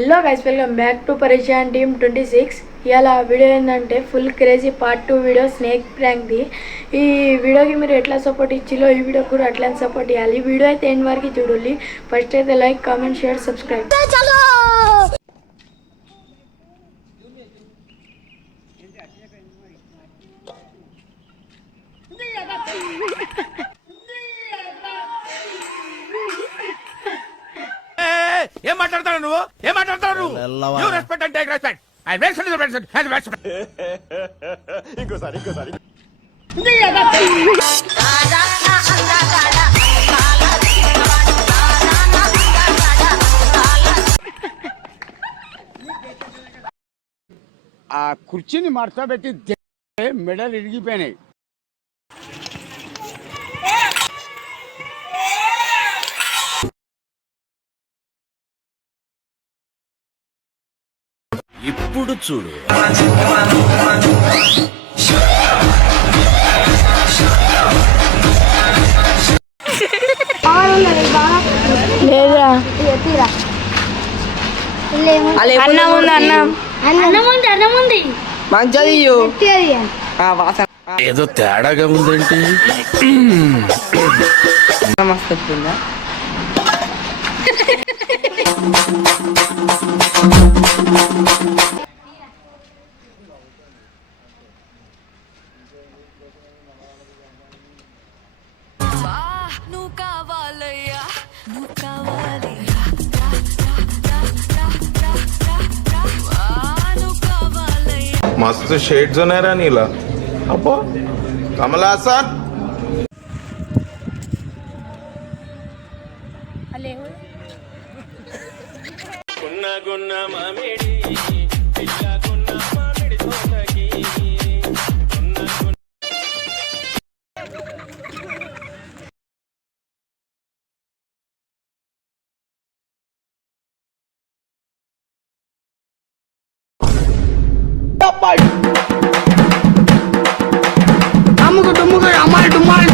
Hello guys, welcome back to Parichayam team 26. ఇలా video ఏంటంటే full crazy part 2 video snake ప్రాంక్ది. ఈ వీడియోకి మీరు ఎట్లా సపోర్ట్ ఇచ్చిలో ఈ వీడియో కూడా అట్లా సపోర్ట్ ఇవ్వాలి. ఈ వీడియో అయితే ఎండ్ వరకు చూడాలి. ఫస్ట్ అయితే లైక్, కామెంట్, షేర్, సబ్స్క్రైబ్. ఏం మాట్లాడతాడు నువ్వు? ఏం మాట్లాడతాడు నువ్వు? You respect and take respect. I respect ఇంకోసారి ఆ కుర్చీని మడతబెట్టి మెడలు ఇరిగిపోయినాయి. ఇప్పుడు చూడు. లేదా అన్నం ఉంది ఏదో తేడాగా ఉందేంటి? मस्त शेड जो नाही राणीला अप्पा कमला असा गुन्ना गुन्ना मामेडी पिल्ला गुन्ना मामेडी तोटकी गुन्ना गुन्ना అమ్ముకు డుమ్ముకు అమ్మాయి డుమ్మాయి.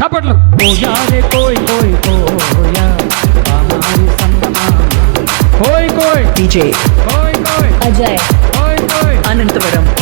చప్పట్లు. కోయ్ కోయ్ కోయా హమారీ సంగమా కోయ్ కోయ్ DJ కోయ్ కోయ్ Ajay కోయ్ కోయ్ Anantavaram